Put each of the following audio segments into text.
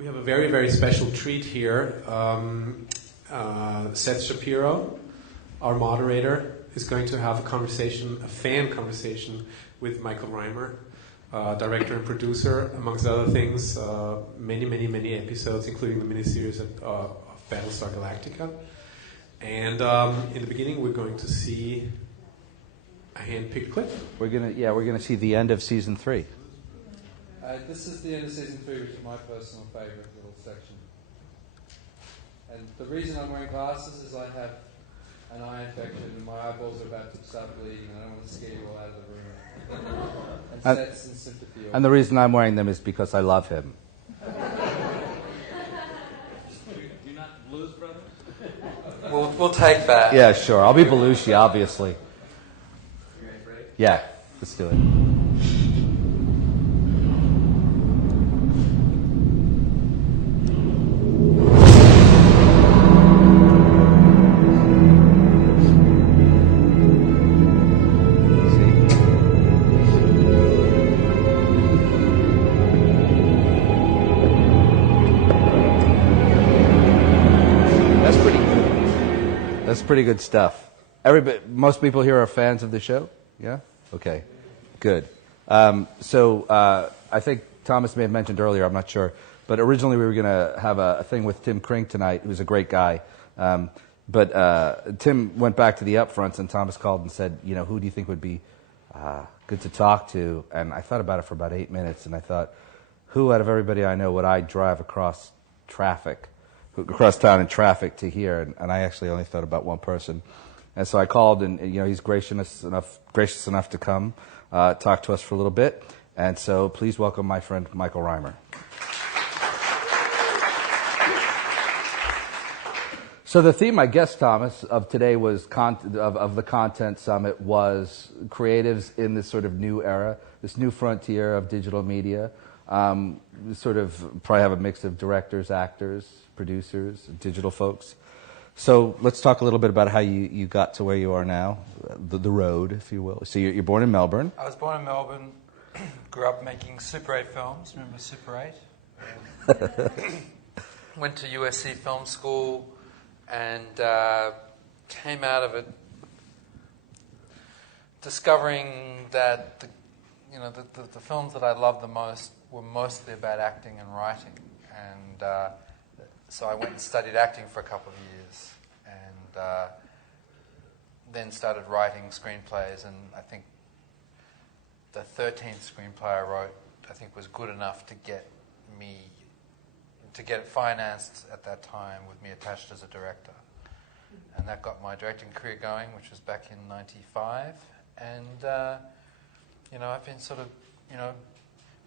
We have a very, very special treat here. Seth Shapiro, our moderator, is going to have a fan conversation with Michael Rymer, director and producer, amongst other things, many episodes, including the miniseries of Battlestar Galactica. And in the beginning, we're going to see a hand-picked clip. We're gonna see the end of season 3. This is the end of season 3, which is my personal favourite little section. And the reason I'm wearing glasses is I have an eye infection and my eyeballs are about to start bleeding and I don't want to scare you all out of the room. And Seth's in sympathy. And the reason I'm wearing them is because I love him. You're not Blues Brothers? We'll take that. Yeah, sure. I'll be Belushi, obviously. You ready for it? Yeah, let's do it. Pretty good stuff. Most people here are fans of the show? Yeah? Okay, good. So I think Thomas may have mentioned earlier, I'm not sure, but originally we were going to have a thing with Tim Krink tonight, who's a great guy. But Tim went back to the upfronts and Thomas called and said, who do you think would be good to talk to? And I thought about it for about 8 minutes, and I thought, who out of everybody I know would I drive across town in traffic to here, and I actually only thought about one person. And so I called, and he's gracious enough to come talk to us for a little bit. And so please welcome my friend Michael Rymer. So the theme, I guess, Thomas, of today was of the Content Summit was creatives in this sort of new era, this new frontier of digital media. Sort of probably have a mix of directors, actors, producers, digital folks. So let's talk a little bit about how you got to where you are now, the road, if you will. So you're born in Melbourne. I was born in Melbourne, grew up making Super 8 films. Remember Super 8? Went to USC Film School and came out of it discovering that the films that I loved the most were mostly about acting and writing. And so I went and studied acting for a couple of years and then started writing screenplays. And I think the 13th screenplay I wrote, was good enough to get it financed at that time with me attached as a director. And that got my directing career going, which was back in 95. And, I've been sort of,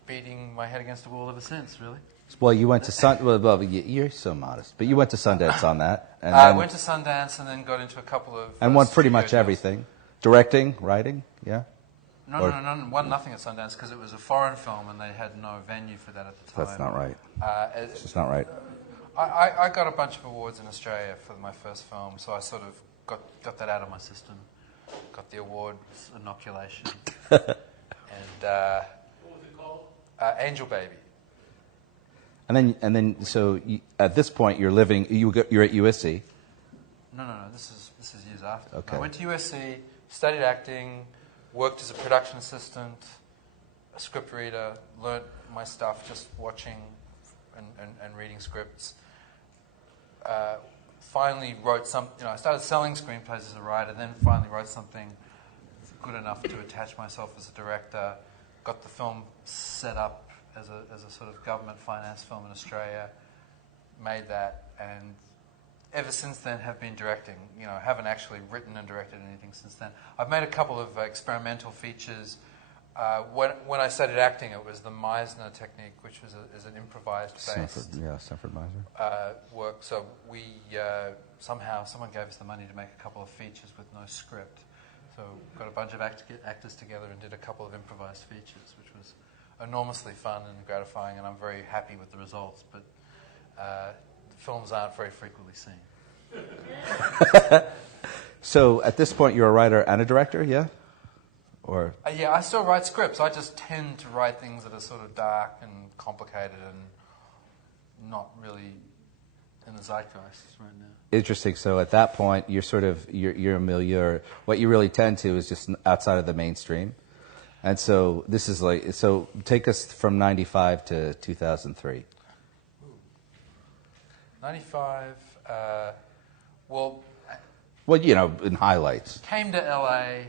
beating my head against the wall ever since, really. Well, you went to you're so modest, but you went to Sundance on that. And I went to Sundance and then got into a couple of... and won pretty much everything. Directing, writing, yeah? No, won nothing at Sundance because it was a foreign film and they had no venue for that at the time. That's not right. It's just not right. I got a bunch of awards in Australia for my first film, so I sort of got that out of my system. Got the awards inoculation. And what was it called? Angel Baby. And then, so at this point, you're at USC. No. This is years after. Okay. I went to USC, studied acting, worked as a production assistant, a script reader, learnt my stuff just watching and reading scripts. Finally wrote something. I started selling screenplays as a writer. Then finally wrote something good enough to attach myself as a director. Got the film set up as a sort of government financed film in Australia, made that, and ever since then have been directing. Haven't actually written and directed anything since then. I've made a couple of experimental features. When I studied acting, it was the Meisner technique, which is an improvised based Stanford Meisner work. So we somehow someone gave us the money to make a couple of features with no script. So got a bunch of actors together and did a couple of improvised features, which was enormously fun and gratifying, and I'm very happy with the results. But films aren't very frequently seen. So at this point, you're a writer and a director, yeah? Or yeah, I still write scripts. I just tend to write things that are sort of dark and complicated and not really in the zeitgeist right now. Interesting. So at that point, you're sort of your milieu. What you really tend to is just outside of the mainstream, and so this is like so. Take us from '95 to 2003. 95. Well, in highlights. came to LA,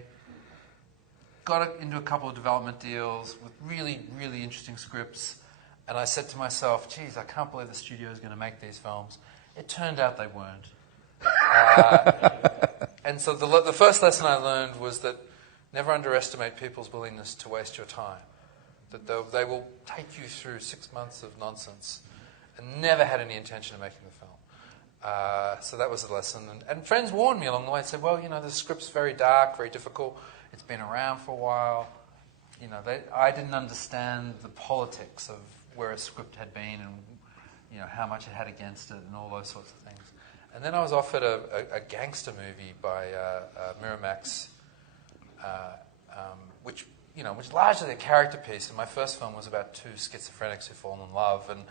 got into a couple of development deals with really, really interesting scripts, and I said to myself, geez, I can't believe the studio is going to make these films. It turned out they weren't. And so the first lesson I learned was that never underestimate people's willingness to waste your time. That they will take you through 6 months of nonsense and never had any intention of making the film. So that was the lesson. And friends warned me along the way and said, well, the script's very dark, very difficult. It's been around for a while. I didn't understand the politics of where a script had been and how much it had against it and all those sorts of things. And then I was offered a gangster movie by Miramax, which was largely a character piece. And my first film was about two schizophrenics who fall in love. And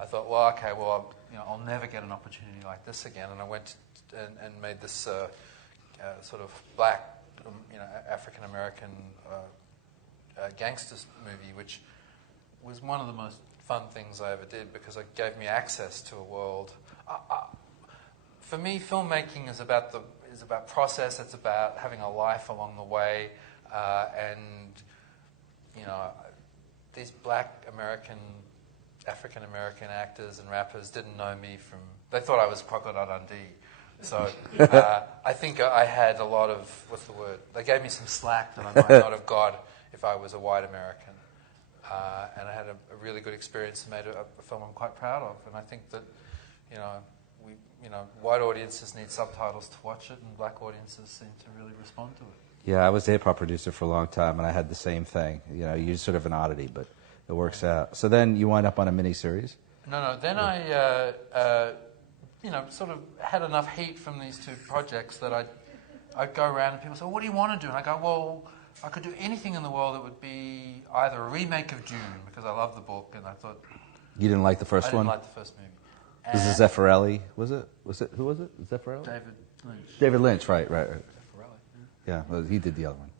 I thought, well, okay, well, I'll never get an opportunity like this again. And I went and made this sort of black, African American gangsters movie, which was one of the most fun things I ever did because it gave me access to a world. For me, filmmaking is about process. It's about having a life along the way, and these black African American actors and rappers didn't know me from. They thought I was Crocodile Dundee. So I think I had a lot of They gave me some slack that I might not have got if I was a white American. And I had a really good experience and made a film I'm quite proud of. And I think that, white audiences need subtitles to watch it, and black audiences seem to really respond to it. Yeah, I was the hip-hop producer for a long time, and I had the same thing. You're sort of an oddity, but it works out. So then you wind up on a miniseries? No. Then I, sort of had enough heat from these two projects that I'd go around and people say, what do you want to do? And I go, well, I could do anything in the world that would be either a remake of Dune, because I love the book, and I thought... You didn't like the first one? I didn't like the first movie. This is Zeffirelli, was it? Who was it? Zeffirelli? David Lynch. David Lynch, right. Zeffirelli, Yeah, well, he did the other one.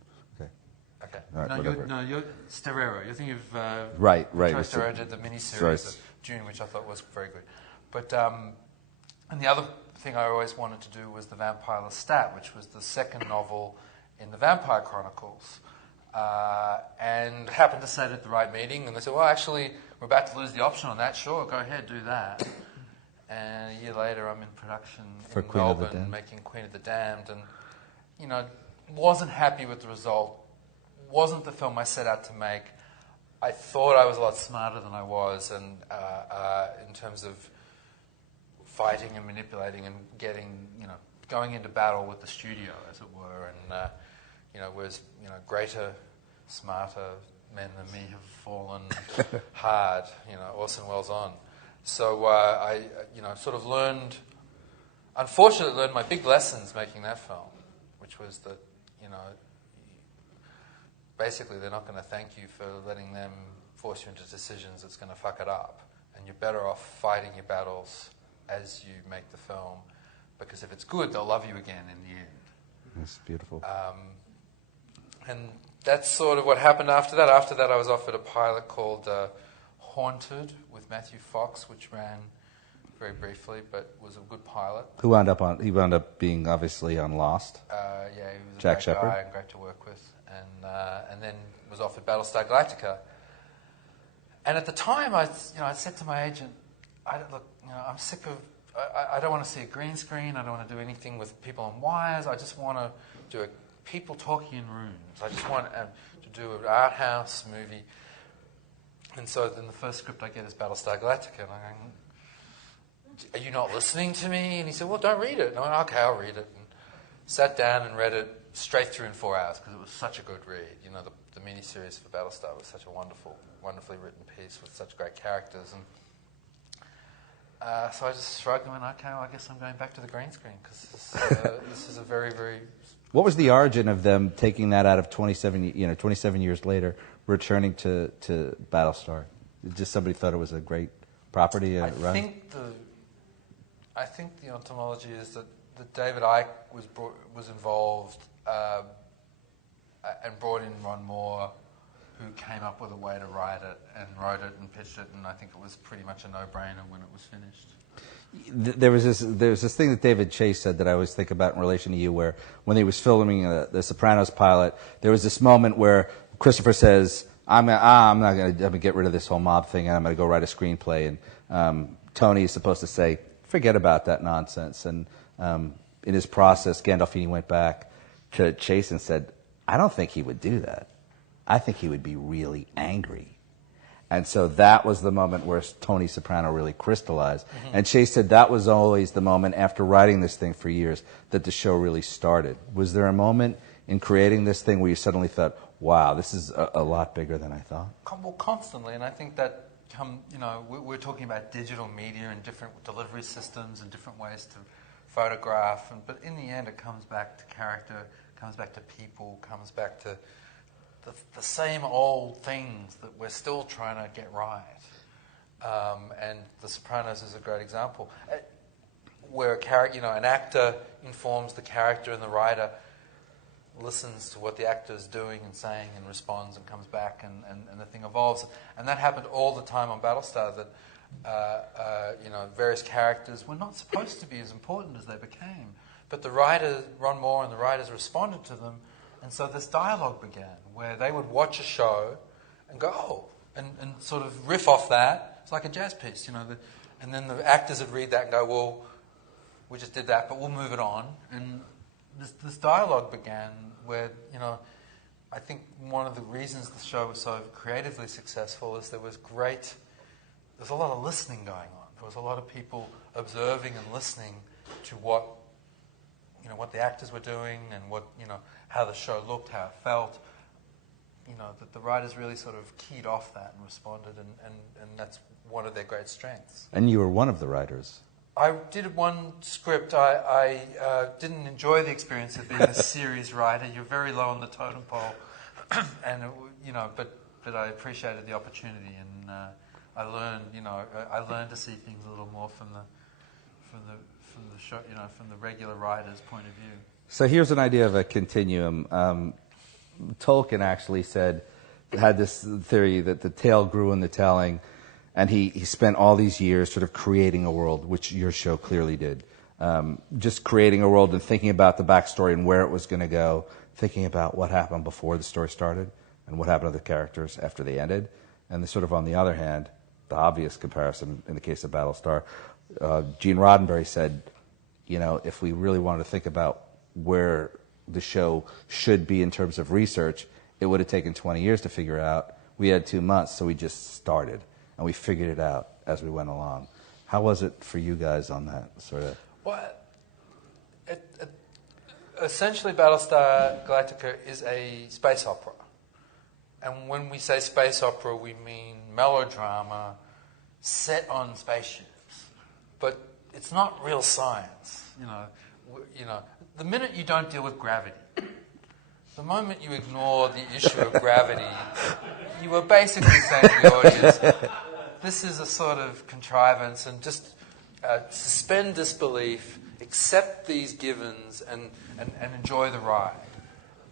Okay. All right, you're Sterero. You're thinking of... Right. Sterero did the miniseries of Dune, which I thought was very good. But, and the other thing I always wanted to do was The Vampire Lestat, which was the second novel in the Vampire Chronicles. And happened to say it at the right meeting, and they said, well, actually, we're about to lose the option on that. Sure, go ahead, do that. And a year later, I'm in production in Melbourne making Queen of the Damned, and, wasn't happy with the result. Wasn't the film I set out to make. I thought I was a lot smarter than I was, and in terms of fighting and manipulating and getting, going into battle with the studio, as it were, and whereas greater, smarter men than me have fallen hard. Orson Welles on. So I sort of unfortunately learned my big lessons making that film, which was that basically they're not going to thank you for letting them force you into decisions that's going to fuck it up, and you're better off fighting your battles as you make the film, because if it's good, they'll love you again in the end. That's beautiful. And that's sort of what happened after that. After that, I was offered a pilot called Haunted with Matthew Fox, which ran very briefly, but was a good pilot. He wound up being obviously on Lost. Yeah, he was a Jack great Shepherd. guy and great to work with. And then was offered Battlestar Galactica. And at the time, I said to my agent, I'm sick of... I don't want to see a green screen. I don't want to do anything with people on wires. I just want to do people talking in rooms. I just want to do an art house movie. And so then the first script I get is Battlestar Galactica. And I'm going, are you not listening to me? And he said, well, don't read it. And I went, okay, I'll read it. And sat down and read it straight through in 4 hours because it was such a good read. The miniseries for Battlestar was such a wonderfully written piece with such great characters. And so I just shrugged and went, okay, well, I guess I'm going back to the green screen because this is a very, very... What was the origin of them taking that out of 27 years later, returning to Battlestar? Just somebody thought it was a great property? I think the ontology is that David Icke was involved and brought in Ron Moore, who came up with a way to write it and wrote it and pitched it, and I think it was pretty much a no-brainer when it was finished. There was this thing that David Chase said that I always think about in relation to you, where when he was filming the Sopranos pilot, there was this moment where Christopher says, I'm going to get rid of this whole mob thing, and I'm going to go write a screenplay. And Tony is supposed to say, forget about that nonsense. And in his process, Gandolfini went back to Chase and said, I don't think he would do that. I think he would be really angry. And so that was the moment where Tony Soprano really crystallized. Mm-hmm. And Chase said that was always the moment after writing this thing for years that the show really started. Was there a moment in creating this thing where you suddenly thought, wow, this is a lot bigger than I thought? Well, constantly, and I think that we're talking about digital media and different delivery systems and different ways to photograph, but in the end it comes back to character, comes back to people, comes back to the same old things that we're still trying to get right. And The Sopranos is a great example, where an actor informs the character and the writer listens to what the actor is doing and saying and responds and comes back and the thing evolves. And that happened all the time on Battlestar, that various characters were not supposed to be as important as they became. But the writers, Ron Moore and the writers, responded to them, and so this dialogue began, where they would watch a show and go, oh, and sort of riff off that. It's like a jazz piece, and then the actors would read that and go, well, we just did that, but we'll move it on. And this dialogue began where, I think one of the reasons the show was so creatively successful is there was a lot of listening going on. There was a lot of people observing and listening to what the actors were doing and how the show looked, how it felt. That the writers really sort of keyed off that and responded, and that's one of their great strengths. And you were one of the writers. I did one script. I didn't enjoy the experience of being a series writer. You're very low on the totem pole, and but I appreciated the opportunity, and I learned to see things a little more from the show, from the regular writer's point of view. So here's an idea of a continuum. Tolkien actually had this theory that the tale grew in the telling, and he spent all these years sort of creating a world, which your show clearly did. Just creating a world and thinking about the backstory and where it was going to go, thinking about what happened before the story started and what happened to the characters after they ended. And sort of on the other hand, the obvious comparison in the case of Battlestar, Gene Roddenberry said, if we really wanted to think about where the show should be in terms of research, it would have taken 20 years to figure out. We had 2 months, so we just started, and we figured it out as we went along. How was it for you guys on that sort of? Well, essentially Battlestar Galactica is a space opera. And when we say space opera, we mean melodrama set on spaceships. But it's not real science, The minute you don't deal with gravity, the moment you ignore the issue of gravity, you are basically saying to the audience, this is a sort of contrivance, and just suspend disbelief, accept these givens, and enjoy the ride.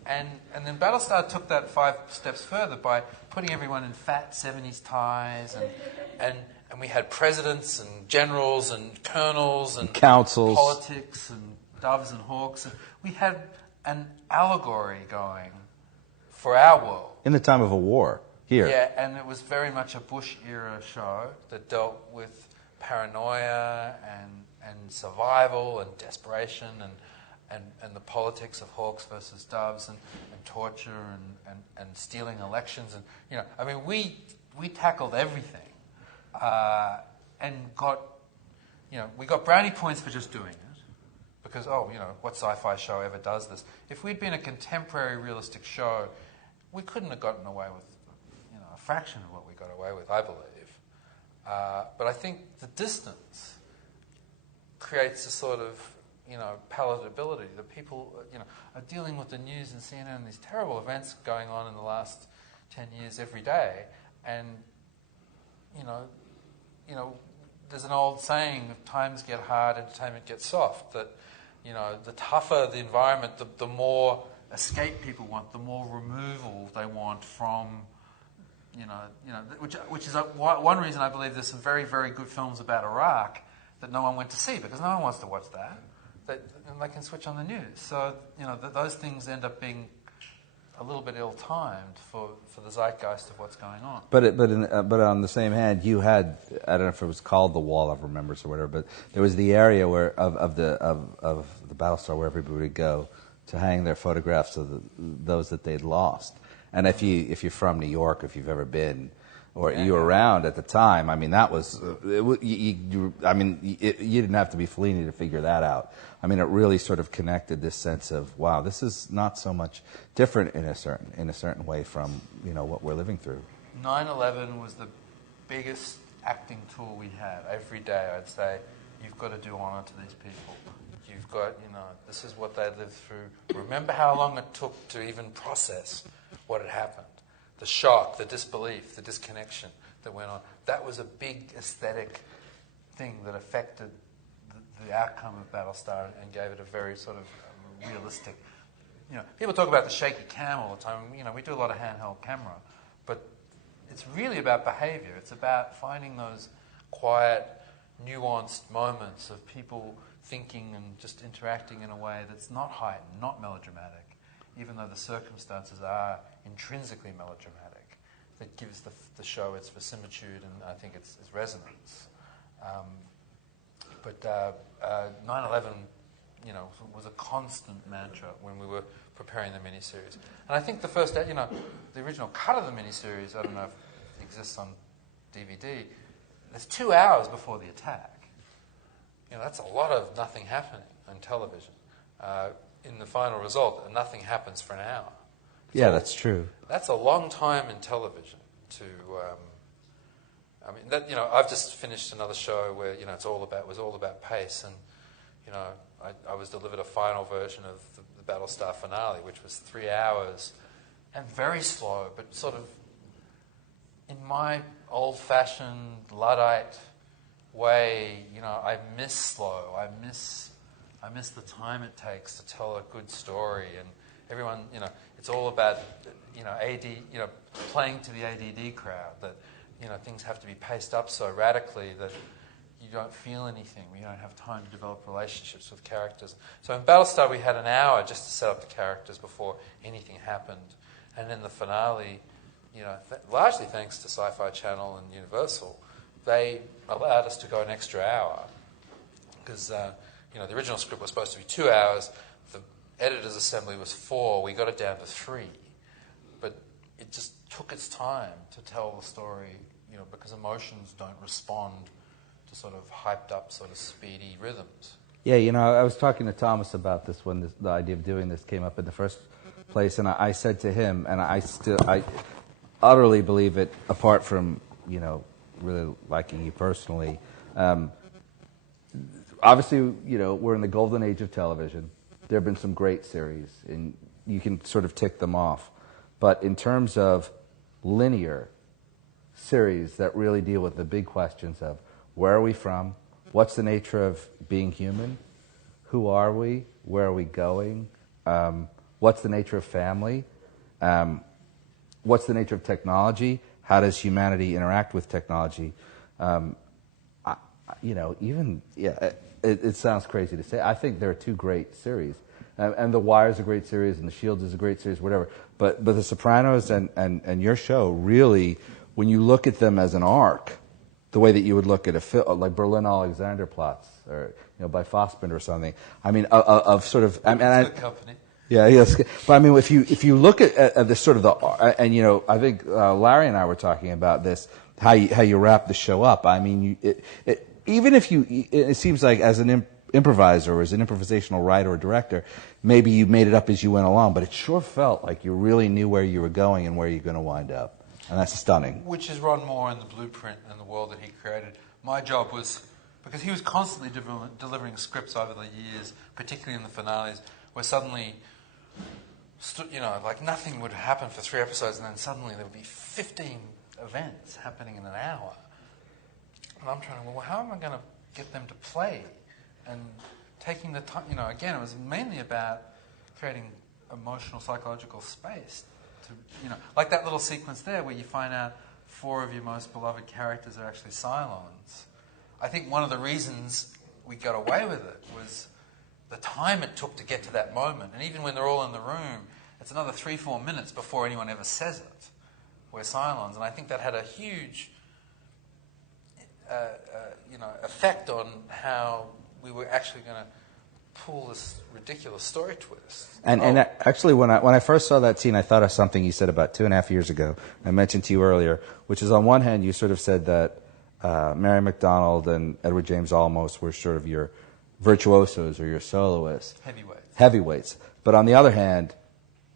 And then Battlestar took that 5 steps further by putting everyone in fat 70s ties, and we had presidents and generals and colonels and councils, politics and doves and hawks. And we had an allegory going for our world. In the time of a war, here. Yeah, and it was very much a Bush-era show that dealt with paranoia and survival and desperation and the politics of hawks versus doves and torture and stealing elections. And, we tackled everything and we got brownie points for just doing it. Because, what sci-fi show ever does this? If we'd been a contemporary realistic show, we couldn't have gotten away with, a fraction of what we got away with, I believe. But I think the distance creates a sort of, palatability. That people, are dealing with the news and CNN and these terrible events going on in the last 10 years every day. And, there's an old saying: times get hard, entertainment gets soft. That the tougher the environment, the more escape people want, the more removal they want from. Which is one reason I believe there's some very, very good films about Iraq that no one went to see, because no one wants to watch that. And they can switch on the news. So those things end up being a little bit ill-timed for the zeitgeist of what's going on. But on the same hand, you had, I don't know if it was called the Wall of Remembrance or whatever, but there was the area where of the Battlestar where everybody would go to hang their photographs of those that they'd lost. And if you're from New York, if you've ever been, or you were around at the time, I mean, that was, you didn't have to be Fellini to figure that out. I mean, it really sort of connected this sense of, wow, this is not so much different in a certain way from what we're living through. 9/11 was the biggest acting tool we had. Every day, I'd say, you've got to do honor to these people. You've got, this is what they lived through. Remember how long it took to even process what had happened. The shock, the disbelief, the disconnection that went on. That was a big aesthetic thing that affected the outcome of Battlestar and gave it a very sort of realistic... people talk about the shaky cam all the time. We do a lot of handheld camera. But it's really about behavior. It's about finding those quiet, nuanced moments of people thinking and just interacting in a way that's not heightened, not melodramatic, even though the circumstances are intrinsically melodramatic. That gives the show its verisimilitude and I think its resonance. But 9/11, was a constant mantra when we were preparing the miniseries. And I think the first, the original cut of the miniseries, I don't know if it exists on DVD, there's 2 hours before the attack. That's a lot of nothing happening on television. In the final result, nothing happens for an hour. That's true. That's a long time in television to... I've just finished another show where it was all about pace, and I was delivered a final version of the Battlestar finale, which was 3 hours and very slow, but sort of in my old-fashioned Luddite way. I miss slow. I miss the time it takes to tell a good story, and everyone, it's all about playing to the ADD crowd, that things have to be paced up so radically that you don't feel anything. We don't have time to develop relationships with characters. So in Battlestar, we had an hour just to set up the characters before anything happened. And in the finale, largely thanks to Sci-Fi Channel and Universal, they allowed us to go an extra hour. Because, the original script was supposed to be 2 hours. The editor's assembly was 4. We got it down to 3. But it just took its time to tell the story, because emotions don't respond to sort of hyped up, sort of speedy rhythms. Yeah, I was talking to Thomas about this when the idea of doing this came up in the first place, and I said to him, and I utterly believe it, apart from, really liking you personally. Obviously, we're in the golden age of television. There have been some great series, and you can sort of tick them off. But in terms of linear series that really deal with the big questions of where are we from, what's the nature of being human, who are we, where are we going, what's the nature of family, what's the nature of technology, how does humanity interact with technology, it sounds crazy to say. I think there are 2 great series. And The Wire is a great series, and The Shield is a great series, whatever. But The Sopranos and your show really, when you look at them as an arc, the way that you would look at a film like Berlin Alexanderplatz or by Fassbinder or something. I mean, of sort of. Good company. Yeah, yes. But I mean, if you look at the sort of I think Larry and I were talking about this, how you wrap the show up. I mean, even if it seems like as an improviser or as an improvisational writer or director, maybe you made it up as you went along, but it sure felt like you really knew where you were going and where you're going to wind up. And that's stunning. Which is Ron Moore and the blueprint and the world that he created. My job was, because he was constantly delivering scripts over the years, particularly in the finales, where suddenly, like nothing would happen for 3 episodes, and then suddenly there would be 15 events happening in an hour. And I'm trying to, well, how am I going to get them to play? And taking the time, again, it was mainly about creating emotional, psychological space. Like that little sequence there where you find out 4 of your most beloved characters are actually Cylons. I think one of the reasons we got away with it was the time it took to get to that moment. And even when they're all in the room, it's another 3-4 minutes before anyone ever says it. We're Cylons. And I think that had a huge effect on how we were actually going to pull this ridiculous story twist. And actually, when I first saw that scene, I thought of something you said about 2.5 years ago. I mentioned to you earlier, which is on one hand, you sort of said that Mary McDonnell and Edward James Olmos were sort of your virtuosos or your soloists. Heavyweights. But on the other hand,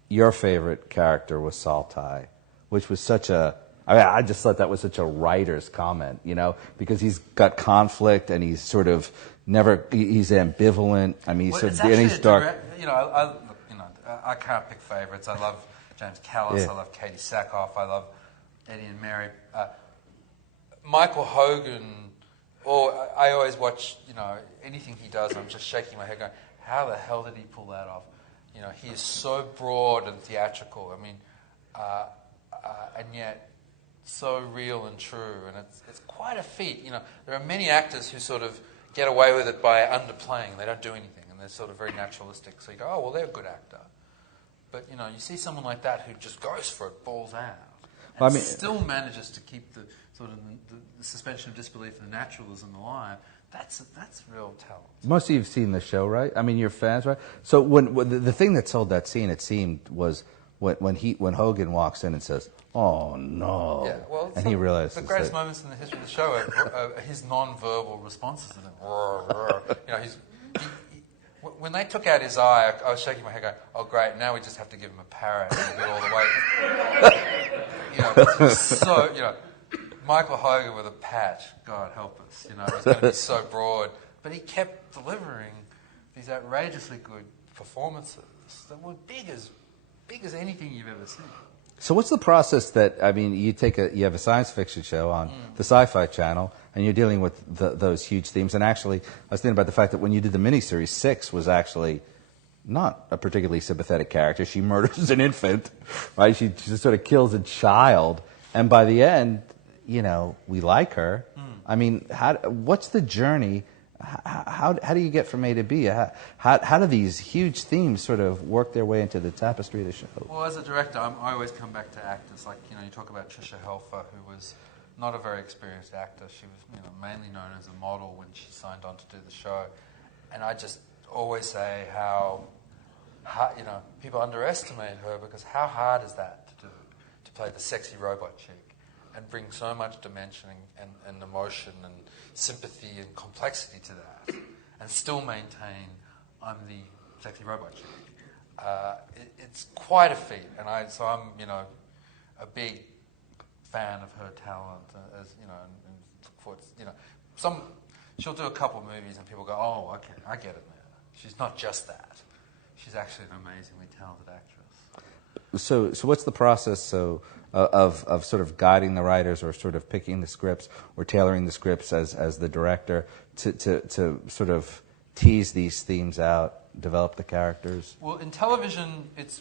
your favorite character was Saltai, which was such a... I just thought that was such a writer's comment, because he's got conflict and he's sort of he's ambivalent. I mean, he's dark. I can't pick favorites. I love James Callis. Yeah. I love Katie Sackhoff. I love Eddie and Mary. Michael Hogan. Or I always watch, anything he does. I'm just shaking my head, going, "How the hell did he pull that off?" He is so broad and theatrical. I mean, and yet so real and true, and it's quite a feat. There are many actors who sort of get away with it by underplaying. They don't do anything, and they're sort of very naturalistic. So you go, oh, well, they're a good actor. But, you see someone like that who just goes for it, balls out, and still manages to keep the sort of the suspension of disbelief and the naturalism alive. That's real talent. Most of you have seen the show, right? I mean, you're fans, right? So when the thing that sold that scene, it seemed, was when Hogan walks in and says, "Oh no!" Yeah, well, and he realizes the greatest moments in the history of the show are his non-verbal responses to them. When they took out his eye, I was shaking my head, going, "Oh great! Now we just have to give him a parrot and he'll be all the way." So Michael Hogan with a patch, God help us. It was going to be so broad, but he kept delivering these outrageously good performances that were big as anything you've ever seen. So what's the process you have a science fiction show on the Sci-Fi Channel, and you're dealing with those huge themes. And actually, I was thinking about the fact that when you did the miniseries, Six was actually not a particularly sympathetic character. She murders an infant, right? She just sort of kills a child, and by the end, we like her. I mean, what's the journey? How do you get from A to B? How do these huge themes sort of work their way into the tapestry of the show? Well, as a director, I always come back to actors. Like, you talk about Tricia Helfer, who was not a very experienced actor. She was mainly known as a model when she signed on to do the show. And I just always say how people underestimate her, because how hard is that to do, to play the sexy robot chick and bring so much dimension and emotion and sympathy and complexity to that, and still maintain I'm the sexy robot chick. It's quite a feat, and I'm a big fan of her talent, and look forward to, she'll do a couple of movies and people go, oh, okay, I get it now. She's not just that. She's actually an amazingly talented actress. So what's the process of sort of guiding the writers, or sort of picking the scripts, or tailoring the scripts as the director to sort of tease these themes out, develop the characters? Well, in television, it's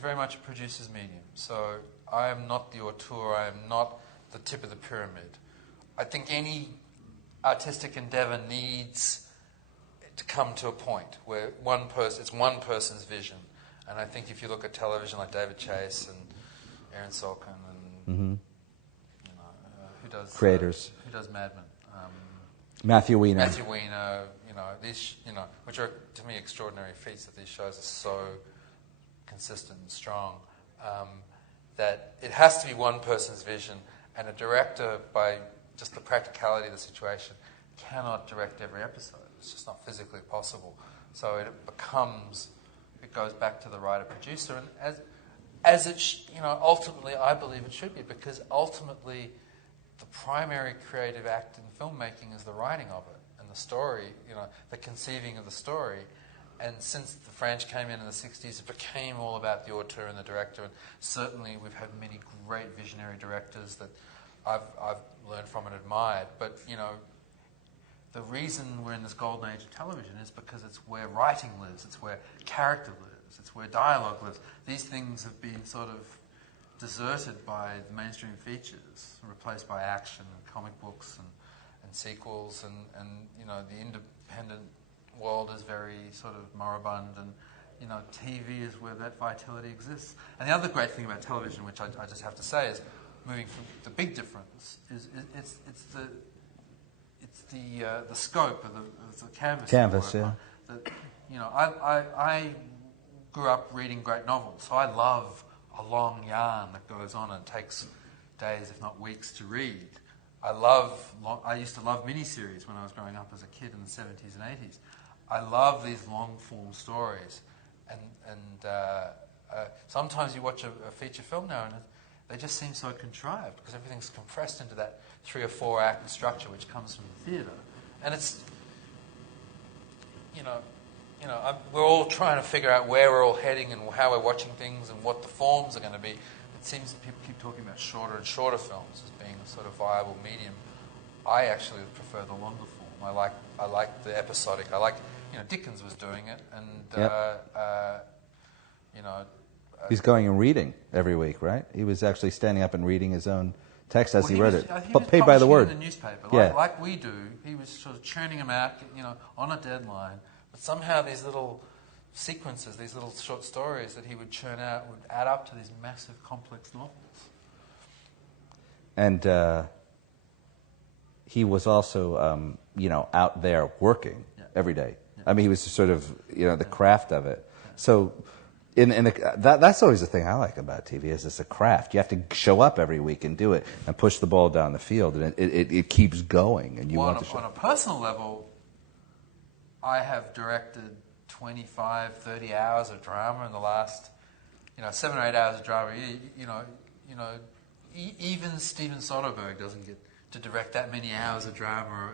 very much a producer's medium. So I am not the auteur. I am not the tip of the pyramid. I think any artistic endeavor needs to come to a point where it's one person's vision. And I think if you look at television like David Chase and Aaron Sorkin and who does creators, who does Mad Men, Matthew Weiner, these which are to me extraordinary feats, that these shows are so consistent and strong, that it has to be one person's vision, and a director, by just the practicality of the situation, cannot direct every episode. It's just not physically possible. So it goes back to the writer-producer, and as it ultimately I believe it should be, because ultimately the primary creative act in filmmaking is the writing of it and the story, the conceiving of the story. And since the French came in the 60s, it became all about the auteur and the director. And certainly we've had many great visionary directors that I've learned from and admired. But, you know, the reason we're in this golden age of television is because it's where writing lives, it's where character lives, it's where dialogue lives. These things have been sort of deserted by the mainstream features, replaced by action and comic books and sequels, and you know, the independent world is very sort of moribund, and you know, TV is where that vitality exists. And the other great thing about television, which I just have to say, is moving from the big difference is it's the scope of the canvas. Canvas, yeah. You know, I grew up reading great novels, so I love a long yarn that goes on and takes days, if not weeks, to read. I used to love miniseries when I was growing up as a kid in the 70s and 80s. I love these long-form stories. And sometimes you watch a feature film now and they just seem so contrived because everything's compressed into that 3 or 4 act structure which comes from the theatre. And it's, we're all trying to figure out where we're all heading and how we're watching things and what the forms are going to be. It seems that people keep talking about shorter and shorter films as being a sort of viable medium. I actually prefer the longer form. I like the episodic. I like, Dickens was doing it, and he's going and reading every week, right? He was actually standing up and reading his own text as he read it, but paid by the word. In the newspaper, yeah. like we do. He was sort of churning them out, on a deadline. But somehow these little sequences, these little short stories that he would churn out would add up to these massive, complex novels. And he was also, out there working every day. Yeah. I mean, he was sort of, the craft of it. Yeah. So, that's always the thing I like about TV is it's a craft. You have to show up every week and do it and push the ball down the field, and it keeps going. And on a personal level, I have directed 25, 30 hours of drama in the last, 7 or 8 hours of drama. Even Steven Soderbergh doesn't get to direct that many hours of drama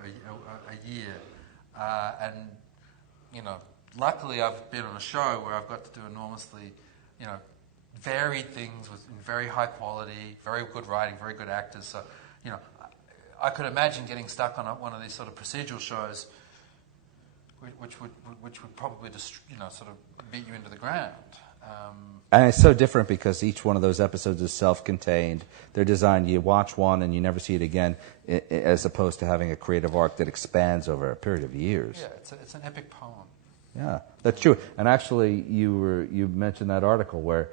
a year. Luckily I've been on a show where I've got to do enormously, varied things with very high quality, very good writing, very good actors. So, I could imagine getting stuck on one of these sort of procedural shows which would probably just, sort of beat you into the ground. And it's so different because each one of those episodes is self-contained. They're designed, you watch one and you never see it again, as opposed to having a creative arc that expands over a period of years. Yeah, it's an epic poem. Yeah, that's true. And actually, you mentioned that article where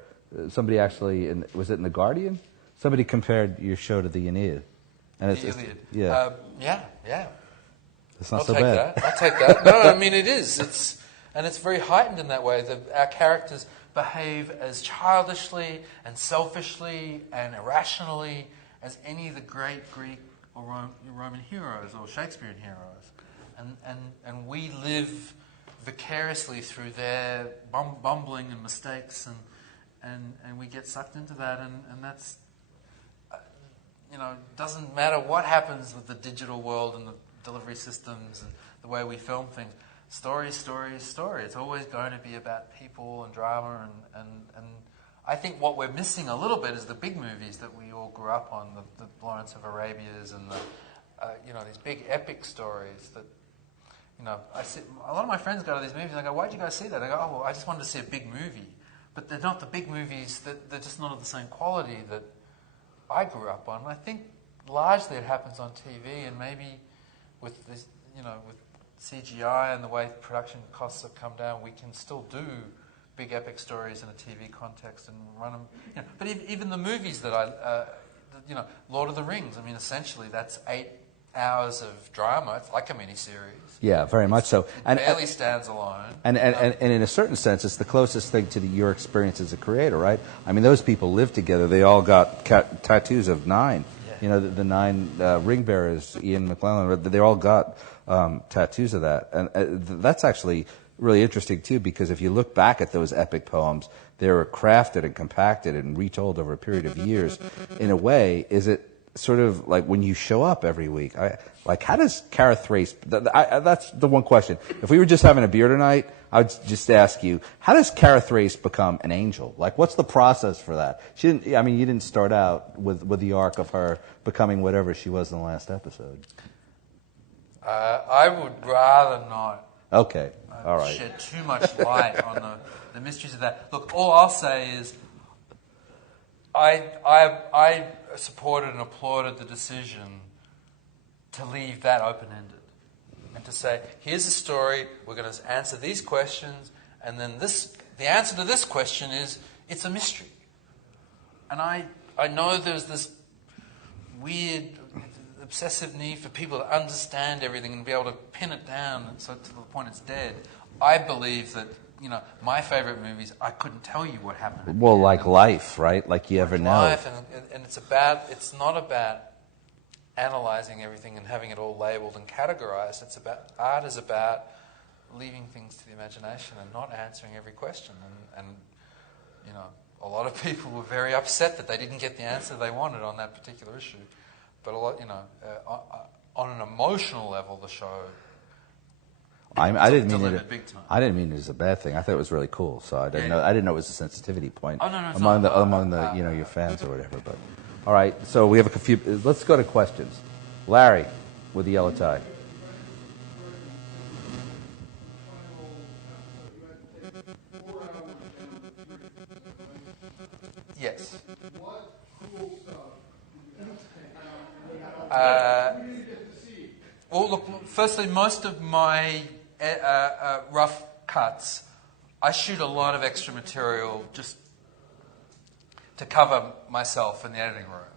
somebody actually, was it in The Guardian? Somebody compared your show to the Aeneid. And the Iliad. Yeah. Yeah. It's not so bad. I'll take that. No, I mean, it is. It's very heightened in that way. Our characters behave as childishly and selfishly and irrationally as any of the great Greek or Roman heroes or Shakespearean heroes. And we live vicariously through their bumbling and mistakes, and we get sucked into that, and that's, doesn't matter what happens with the digital world and the delivery systems and the way we film things. Story. It's always going to be about people and drama, and I think what we're missing a little bit is the big movies that we all grew up on, the Lawrence of Arabia's and these big epic stories that, I see a lot of my friends go to these movies and I go, why'd you guys see that? I go, oh, well, I just wanted to see a big movie. But they're not the big movies, they're just not of the same quality that I grew up on. And I think largely it happens on TV, and maybe with this, with CGI and the way production costs have come down, we can still do big epic stories in a TV context and run them. But even the movies that Lord of the Rings, I mean, essentially that's 8 hours of drama. It's like a miniseries. Yeah, very much so. It barely stands alone. And in a certain sense, it's the closest thing to your experience as a creator, right? I mean, those people lived together. They all got tattoos of 9. Yeah. The 9 ring bearers, Ian McClellan, they all got tattoos of that. And that's actually really interesting, too, because if you look back at those epic poems, they were crafted and compacted and retold over a period of years. In a way, is it sort of like when you show up every week, how does Kara Thrace? That's the one question. If we were just having a beer tonight, I would just ask you, how does Kara Thrace become an angel? Like, what's the process for that? She didn't. I mean, you didn't start out with the arc of her becoming whatever she was in the last episode. I would rather not. Okay. All right. Shed too much light on the mysteries of that. Look, all I'll say is, I supported and applauded the decision to leave that open-ended and to say, here's a story, we're going to answer these questions, and then the answer to this question is, it's a mystery. And I know there's this weird, obsessive need for people to understand everything and be able to pin it down so to the point it's dead. I believe that, my favorite movies, I couldn't tell you what happened. Well, like life, right? Like you ever know. Life, and it's not about analyzing everything and having it all labeled and categorized. Art is about leaving things to the imagination and not answering every question. And a lot of people were very upset that they didn't get the answer they wanted on that particular issue. But on an emotional level, the show. I didn't mean it. Big time. I didn't mean it as a bad thing. I thought it was really cool. So I didn't know. I didn't know it was a sensitivity point among the your fans or whatever. But all right. So we have a few. Let's go to questions. Larry, with the yellow tie. Yes. Well, look. Firstly, most of my rough cuts, I shoot a lot of extra material just to cover myself in the editing room,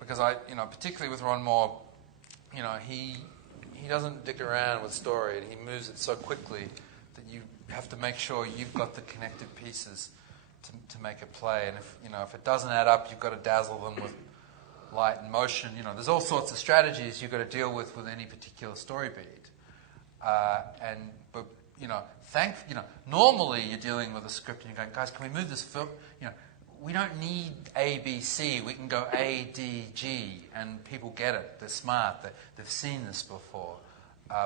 because particularly with Ron Moore, he doesn't dick around with story, and he moves it so quickly that you have to make sure you've got the connected pieces to make it play. And if it doesn't add up, you've got to dazzle them with light and motion. There's all sorts of strategies you've got to deal with any particular story beat. Normally you're dealing with a script and you're going, guys, can we move this film? We don't need A, B, C. We can go A, D, G, and people get it. They're smart. They've seen this before.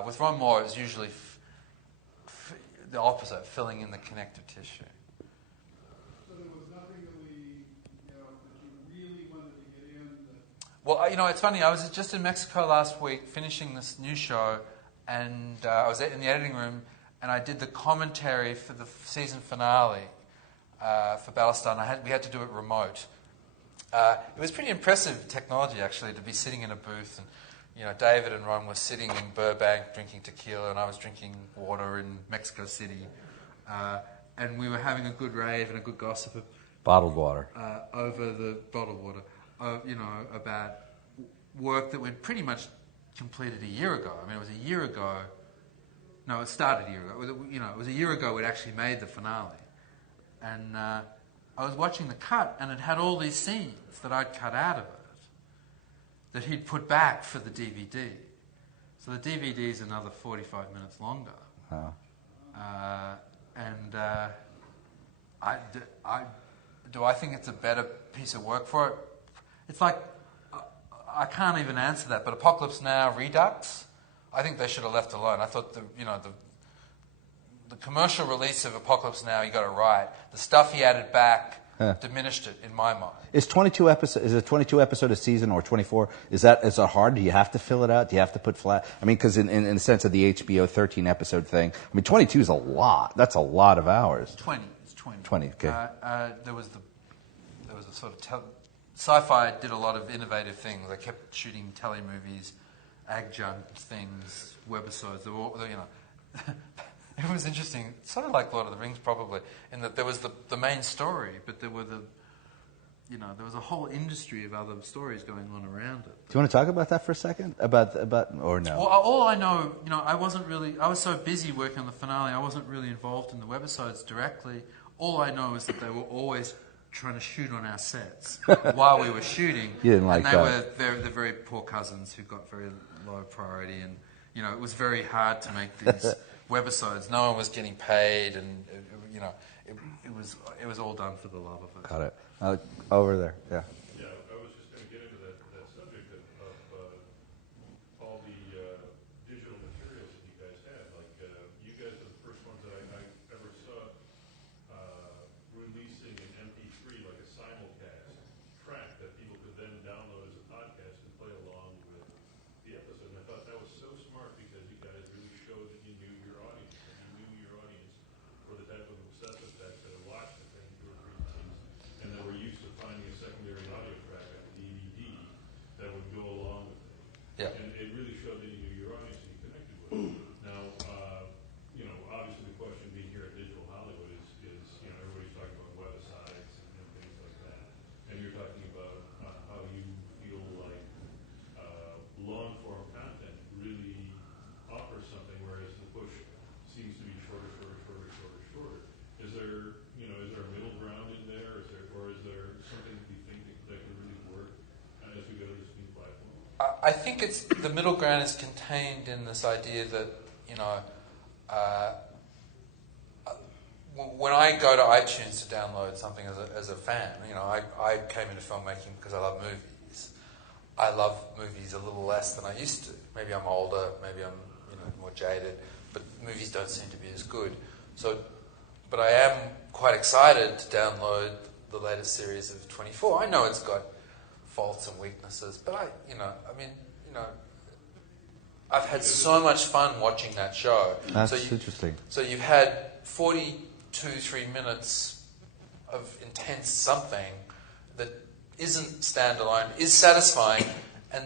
With Ron Moore, it's usually the opposite, filling in the connective tissue. So there was nothing that you really wanted to get in? Well, it's funny. I was just in Mexico last week finishing this new show, and I was in the editing room, and I did the commentary for the season finale for Battlestar, and we had to do it remote. It was pretty impressive technology, actually, to be sitting in a booth, and David and Ron were sitting in Burbank drinking tequila, and I was drinking water in Mexico City, and we were having a good rave and a good gossip. Bottled water. Over the bottled water, about work that we'd pretty much completed a year ago. I mean, it was a year ago. No, it started a year ago. It was a year ago we'd actually made the finale. And I was watching the cut, and it had all these scenes that I'd cut out of it that he'd put back for the DVD. So the DVD is another 45 minutes longer. Oh. Do I think it's a better piece of work for it? It's like, I can't even answer that, but Apocalypse Now Redux, I think they should have left alone. I thought the commercial release of Apocalypse Now, he got it right. The stuff he added back diminished it in my mind. Is 22 episode? Is it 22 episode a season or 24? Is it hard? Do you have to fill it out? Do you have to put flat? I mean, because in the sense of the HBO 13 episode thing, I mean, 22 is a lot. That's a lot of hours. 20. It's 20. 20. Okay. There was a sort of Sci-Fi did a lot of innovative things. They kept shooting telemovies, adjunct things, webisodes. They were all, it was interesting. Sort of like Lord of the Rings, probably, in that there was the main story, but there were there was a whole industry of other stories going on around it. Do you want to talk about that for a second? About or no? Well, all I know, I was so busy working on the finale, I wasn't really involved in the webisodes directly. All I know is that they were always trying to shoot on our sets while we were shooting. You didn't like that. They're very poor cousins who got very low priority, and it was very hard to make these webisodes. No one was getting paid, and it was all done for the love of it. Got it. Over there, yeah. Yeah, I was just going to get into that subject. I think it's the middle ground is contained in this idea that, you know, when I go to iTunes to download something as a fan, you know, I came into filmmaking because I love movies. I love movies a little less than I used to. Maybe I'm older, maybe I'm, you know, more jaded, but movies don't seem to be as good. So, but I am quite excited to download the latest series of 24. I know it's got faults and weaknesses, but I've had so much fun watching that show. That's interesting. So you've had 3 minutes of intense something that isn't standalone, is satisfying, and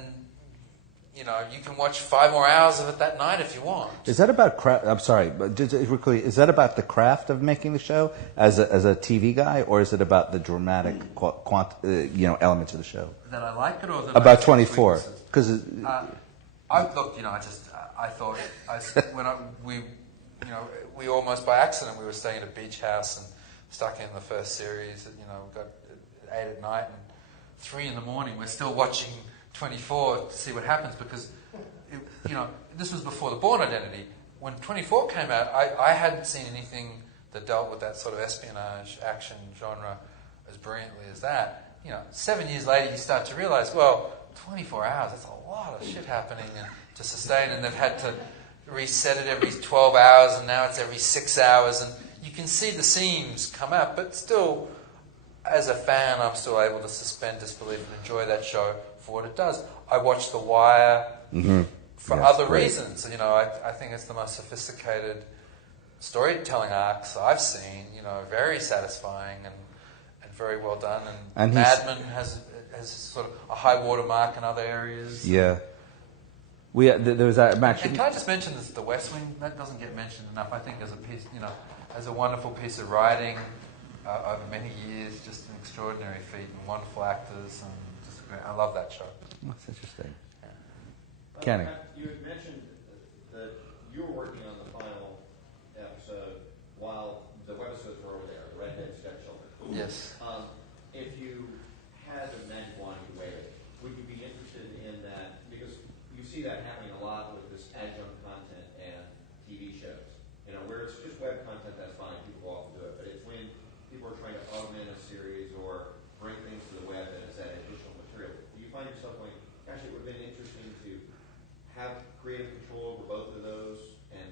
you know, you can watch 5 more hours of it that night if you want. Is that about craft? I'm sorry, but just quickly, is that about the craft of making the show as a TV guy, or is it about the dramatic elements of the show? That I like it, or that about 24? Because I thought, we almost by accident we were staying at a beach house and stuck in the first series. You know, got 8 at night and 3 in the morning. We're still watching 24 to see what happens because, this was before the Bourne Identity. When 24 came out, I hadn't seen anything that dealt with that sort of espionage action genre as brilliantly as that. 7 years later, you start to realize, well, 24 hours, that's a lot of shit happening to sustain, and they've had to reset it every 12 hours, and now it's every 6 hours, and you can see the seams come out, but still, as a fan, I'm still able to suspend disbelief and enjoy that show for what it does. I watch The Wire for other reasons. I think it's the most sophisticated storytelling arcs I've seen. Very satisfying and very well done. And Mad Men has sort of a high watermark in other areas. Yeah. There was that match. And can I just mention this, The West Wing? That doesn't get mentioned enough. I think as a piece, as a wonderful piece of writing over many years, just an extraordinary feat and wonderful actors, and just great. I love that show. That's interesting. Yeah. Kenny. You had mentioned that you were working on the final episode while the webisodes were over there, the Redhead Stepchildren. Yes. If you had a magic wand you waved, would you be interested in that? Because you see that happening a lot with this adjunct content and TV shows. Where it's just web content, that's fine, people often do it. But it's when people are trying to augment a series or bring things to the web that is that additional material. Do you find yourself going, gosh, it would have been interesting to have creative control over both of those and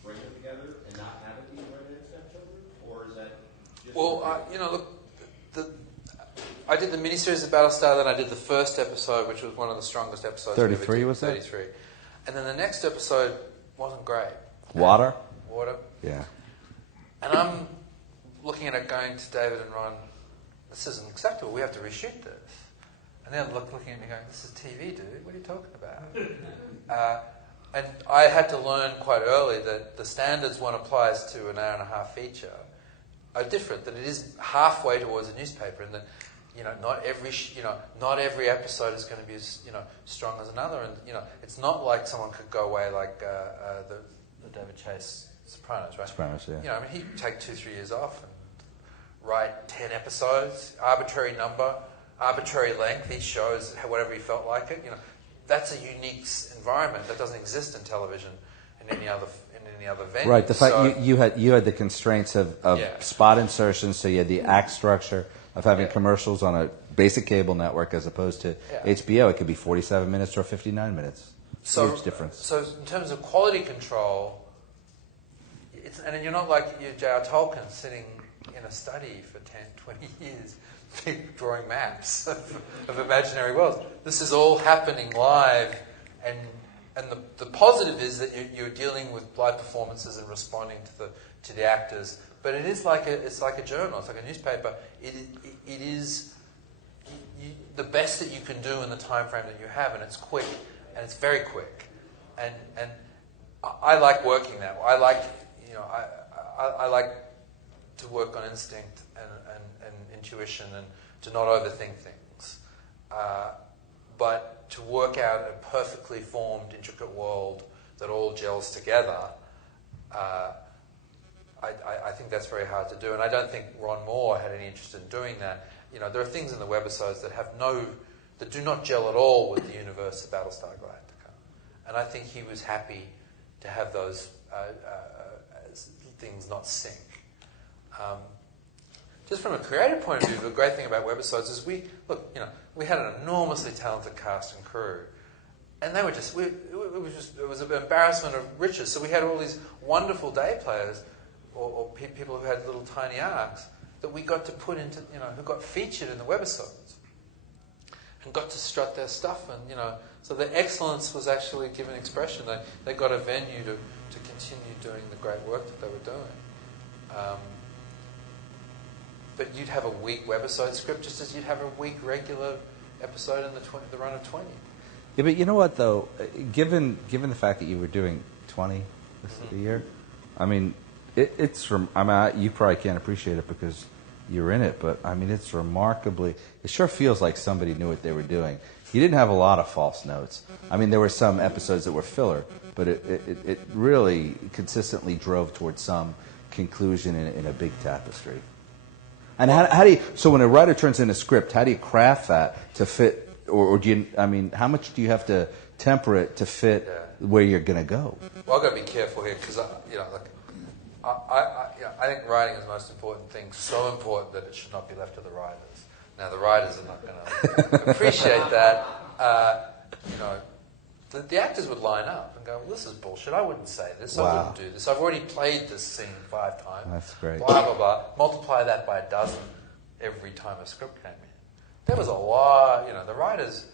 bring them together and not have it be Redhead Stepchildren? Or is that just... Well, look, I did the miniseries of Battlestar, then I did the first episode, which was one of the strongest episodes. 33 was that? 33. And then the next episode wasn't great. Water? Yeah. And I'm looking at it going to David and Ron, this isn't acceptable, we have to reshoot this. And they're looking at me going, this is TV, dude, what are you talking about? And I had to learn quite early that the standards one applies to an hour-and-a-half feature are different, that it is halfway towards a newspaper, and that not every episode is going to be as strong as another, and it's not like someone could go away like the David Chase Sopranos, right? Sopranos, yeah. He'd take 2-3 years off and write 10 episodes, arbitrary number, arbitrary length. He shows whatever he felt like it. That's a unique environment that doesn't exist in television in any other venue. Right. The fact you had the constraints of spot insertions, so you had the act structure of having commercials on a basic cable network as opposed to HBO. It could be 47 minutes or 59 minutes. Huge difference. So in terms of quality control, and you're not like J.R. Tolkien sitting in a study for 10, 20 years drawing maps of imaginary worlds. This is all happening live, and the positive is that you're dealing with live performances and responding to the actors. But it is like it's like a journal. It's like a newspaper. It is the best that you can do in the time frame that you have, and it's quick, and it's very quick, and I like working that way. I like to work on instinct and intuition, and to not overthink things, but to work out a perfectly formed, intricate world that all gels together. I think that's very hard to do, and I don't think Ron Moore had any interest in doing that. There are things in the webisodes that have no that do not gel at all with the universe of Battlestar Galactica. And I think he was happy to have those things not sync. Just from a creative point of view, the great thing about webisodes is we had an enormously talented cast and crew, and they were just it was an embarrassment of riches. So we had all these wonderful day players or people who had little tiny arcs that we got to put into, who got featured in the webisodes and got to strut their stuff, and so the excellence was actually given expression. They got a venue to continue doing the great work that they were doing. But you'd have a weak webisode script just as you'd have a weak regular episode in the run of 20. Yeah, but you know what, though? Given the fact that you were doing 20 this year, I mean, it's from. I mean, you probably can't appreciate it because you're in it, but I mean, it's remarkably. It sure feels like somebody knew what they were doing. You didn't have a lot of false notes. I mean, there were some episodes that were filler, but it really consistently drove towards some conclusion in a big tapestry. And how do you? So when a writer turns in a script, how do you craft that to fit, or do you? I mean, how much do you have to temper it to fit where you're going to go? Well, I've got to be careful here because I think writing is the most important thing. So important that it should not be left to the writers. Now the writers are not going to appreciate that. The actors would line up and go, well, this is bullshit. I wouldn't say this. Wow. I wouldn't do this. I've already played this scene 5 times. That's great. Blah, blah, blah. Multiply that by 12 every time a script came in. There was a lot, the writers,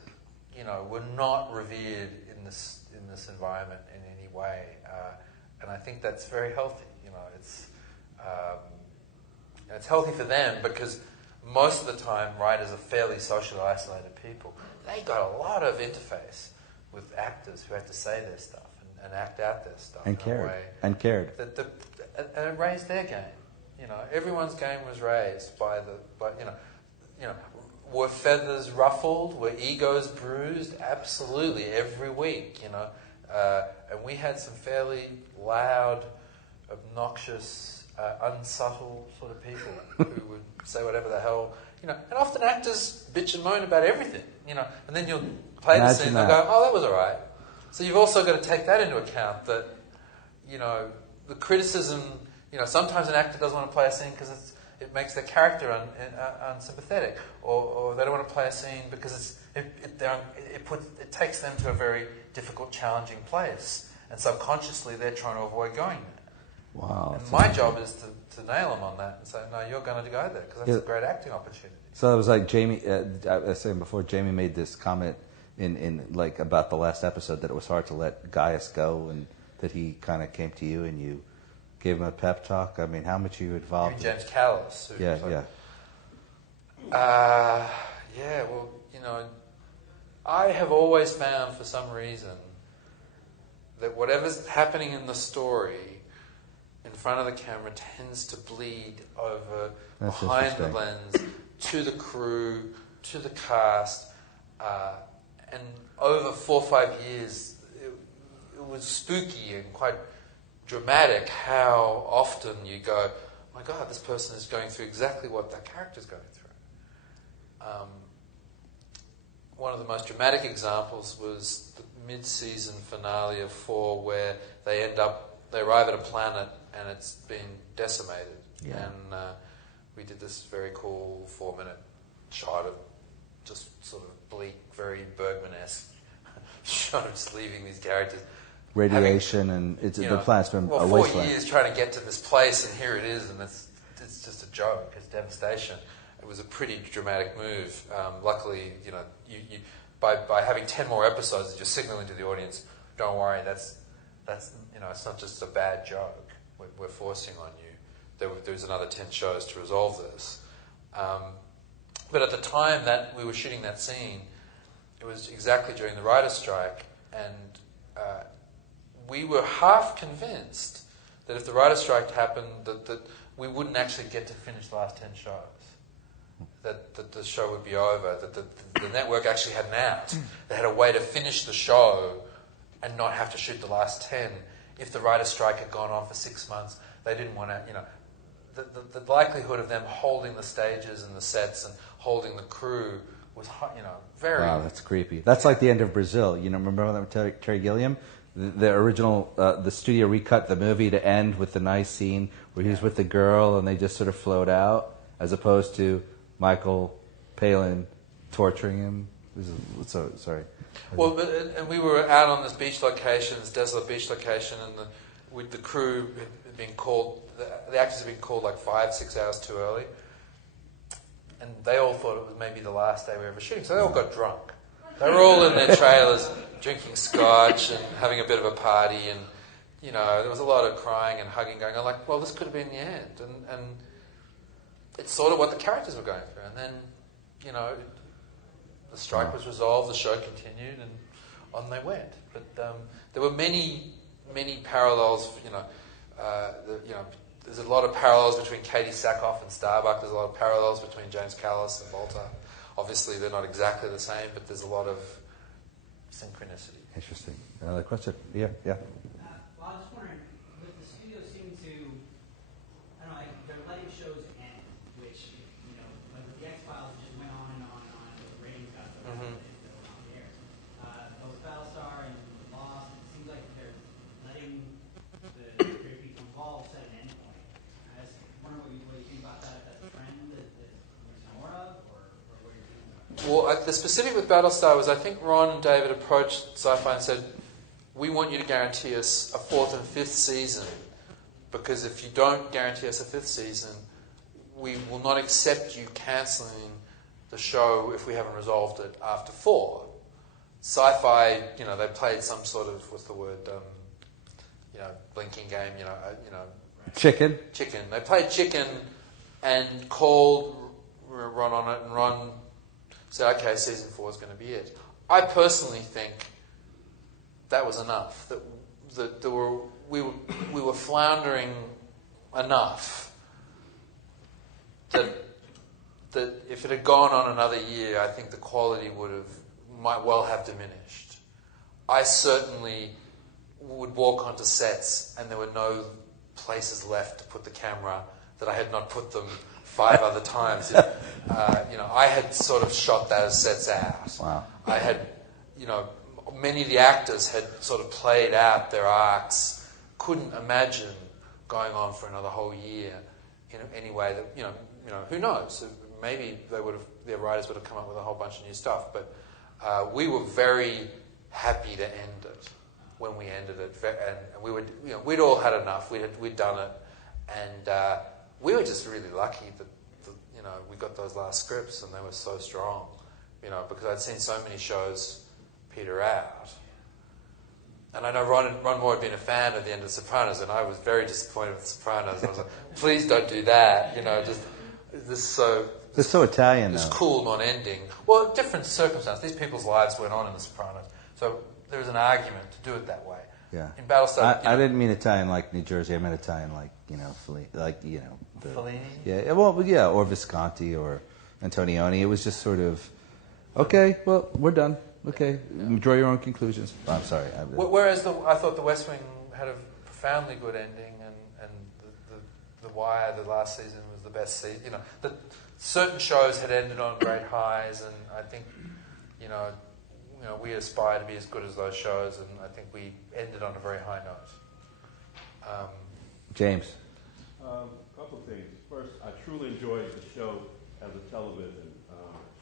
were not revered in this environment in any way. And I think that's very healthy. It's healthy for them because most of the time writers are fairly socially isolated people. They got a lot of interface with actors who had to say their stuff and act out their stuff and in a way. And cared. And it raised their game. Everyone's game was raised by were feathers ruffled? Were egos bruised? Absolutely, every week. And we had some fairly loud, obnoxious, unsubtle sort of people who would say whatever the hell. And often actors bitch and moan about everything. And then you'll play the scene and they'll go, oh, that was all right. So you've also got to take that into account that, the criticism, sometimes an actor doesn't want to play a scene because it makes their character unsympathetic, or they don't want to play a scene because it takes them to a very difficult, challenging place, and subconsciously they're trying to avoid going there. Wow. And my job is to nail them on that and say, no, you're going to go there because that's a great acting opportunity. So it was like Jamie. I was saying before, Jamie made this comment in about the last episode that it was hard to let Gaius go, and that he kind of came to you and you gave him a pep talk. I mean, how much are you involved? James Callis. Yeah. Well, I have always found for some reason that whatever's happening in the story in front of the camera tends to bleed over behind the lens to the crew, to the cast, and over 4 or 5 years, it was spooky and quite dramatic how often you go, oh my God, this person is going through exactly what that character's going through. One of the most dramatic examples was the mid-season finale of 4, where they arrive at a planet and it's been decimated. Yeah. And we did this very cool 4-minute shot of just sort of bleak, very Bergman-esque shot of just leaving these characters. Radiation the planet's been a 4 wasteland. years trying to get to this place, and here it is, and it's just a joke. It's devastation. It was a pretty dramatic move. Luckily, you by having 10 more episodes, you're signaling to the audience, don't worry, that's it's not just a bad joke. We're forcing on you. There's another 10 shows to resolve this. But at the time that we were shooting that scene, it was exactly during the writer's strike, and we were half convinced that if the writer's strike happened, that we wouldn't actually get to finish the last 10 shows. That the show would be over, that the network actually had an out. They had a way to finish the show and not have to shoot the last 10. If the writer's strike had gone on for 6 months, they didn't want to, the likelihood of them holding the stages and the sets and holding the crew was very. Wow, that's creepy. That's like the end of Brazil. Remember that with Terry Gilliam? The original, the studio recut the movie to end with the nice scene where he's with the girl and they just sort of float out, as opposed to Michael Palin torturing him. Sorry. Well, and we were out on this beach location, this desolate beach location, and the crew had been called, the actors had been called like 5-6 hours too early. And they all thought it was maybe the last day we were ever shooting, so they all got drunk. They were all in their trailers drinking scotch and having a bit of a party, and there was a lot of crying and hugging going on. Like, well, this could have been the end, and it's sort of what the characters were going through. And then, the strike was resolved, the show continued, and on they went. But there were many parallels. There's a lot of parallels between Katie Sackhoff and Starbuck. There's a lot of parallels between James Callis and Volta. Obviously, they're not exactly the same, but there's a lot of synchronicity. Interesting. Another question? Yeah. Well, I was just wondering, with the studio seeming to, I don't know, they're letting shows end, which, like with the X-Files, it just went on and on and on, and the ratings got so bad that they were on the air. But with Battlestar and Lost, it seems like they're letting the creative people involved set an end point. I was wondering what you think about that, if that's a trend that there's more of, or what you're thinking about. Well, the specific with Battlestar was I think Ron and David approached Sci-Fi and said, we want you to guarantee us a 4th and 5th season, because if you don't guarantee us a 5th season, we will not accept you cancelling the show if we haven't resolved it after 4. Sci-Fi, they played some sort of, what's the word, blinking game, Chicken. They played chicken and called Ron on it, and Ron said, okay, season 4 is going to be it. I personally think that was enough. That we were floundering enough that if it had gone on another year, I think the quality might well have diminished. I certainly would walk onto sets and there were no places left to put the camera that I had not put them 5 other times. I had sort of shot those sets out. Wow. I had, many of the actors had sort of played out their arcs, couldn't imagine going on for another whole year in any way that, who knows? Maybe their writers would have come up with a whole bunch of new stuff. But we were very happy to end it when we ended it. And we would, we'd all had enough. We'd done it. And we were just really lucky that, we got those last scripts and they were so strong, because I'd seen so many shows peter out. And I know Ron Moore had been a fan of the end of Sopranos, and I was very disappointed with Sopranos. I was like, please don't do that, It's so Italian, this though. cool non-ending. Well, different circumstance. These people's lives went on in The Sopranos, so there was an argument to do it that way. Yeah. In Battlestar, I didn't mean Italian like New Jersey. I meant Italian like Fellini? Yeah. Well, yeah, or Visconti or Antonioni. It was just sort of, okay, well, we're done. Okay, draw your own conclusions. Oh, I'm sorry. Whereas I thought The West Wing had a profoundly good ending, and the Wire, the last season, was the best season. Certain shows had ended on great highs, and I think, we aspire to be as good as those shows, and I think we ended on a very high note. James. A couple of things. First, I truly enjoyed the show as a television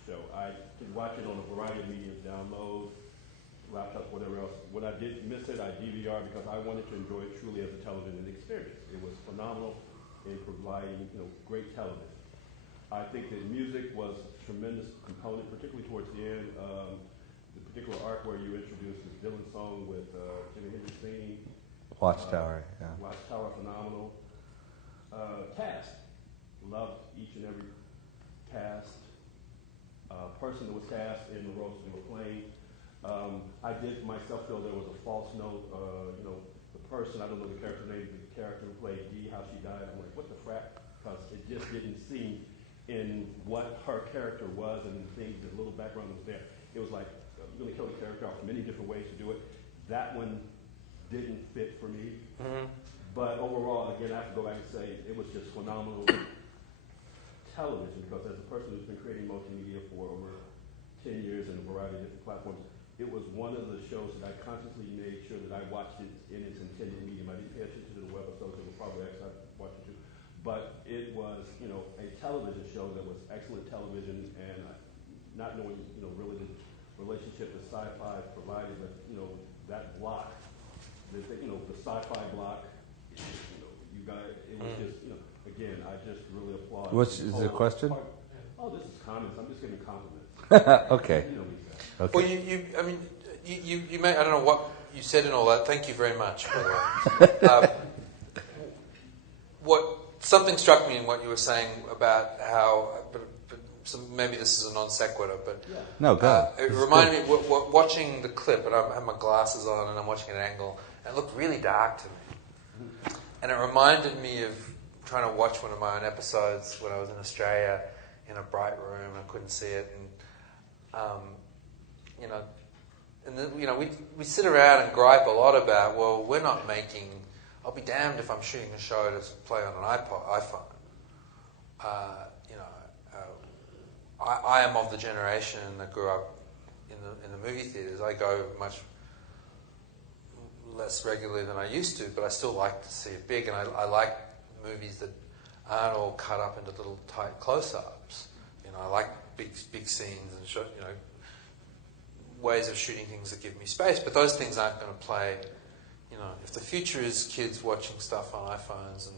show. I can watch it on a variety of mediums, download, laptops, whatever else. When I did miss it, I DVR because I wanted to enjoy it truly as a television experience. It was phenomenal in providing, great television. I think that music was a tremendous component, particularly towards the end. The particular arc where you introduced this Dylan song with Jimi Hendrix singing. Watchtower, yeah. Watchtower, phenomenal. Cast. Loved each and every cast. Person that was cast in the roles they were playing. I did myself feel there was a false note. The person, I don't know the character name, the character who played Dee, how she died. I'm like, what the crap? Because it just didn't seem in what her character was and the things, the little background was there. It was like, you're going to kill the character off many different ways to do it. That one didn't fit for me. Mm-hmm. But overall, again, I have to go back and say it was just phenomenal television, because as a person who's been creating multimedia for over 10 years in a variety of different platforms. It was one of the shows that I consciously made sure that I watched it in its intended medium. I didn't pay attention to the webisodes that were probably actually I watched it too. But it was, a television show that was excellent television, and not knowing, really the relationship that sci-fi provided, but, that block, the sci-fi block, you guys, it was just, again, I just really applaud. What's is the question? Oh, this is comments. I'm just giving compliments. Okay. Okay. Well, you may, I don't know what you said and all that. Thank you very much, by the way. Something struck me in what you were saying about how, but maybe this is a non sequitur, but no, go ahead. It reminded me, watching the clip, and I have my glasses on and I'm watching an angle, and it looked really dark to me. And it reminded me of trying to watch one of my own episodes when I was in Australia in a bright room and I couldn't see it. And we sit around and gripe a lot about, well, we're not making. I'll be damned if I'm shooting a show to play on an iPhone. I am of the generation that grew up in the movie theaters. I go much less regularly than I used to, but I still like to see it big, and I like movies that aren't all cut up into little tight close-ups. I like big scenes and ways of shooting things that give me space, but those things aren't going to play. If the future is kids watching stuff on iPhones and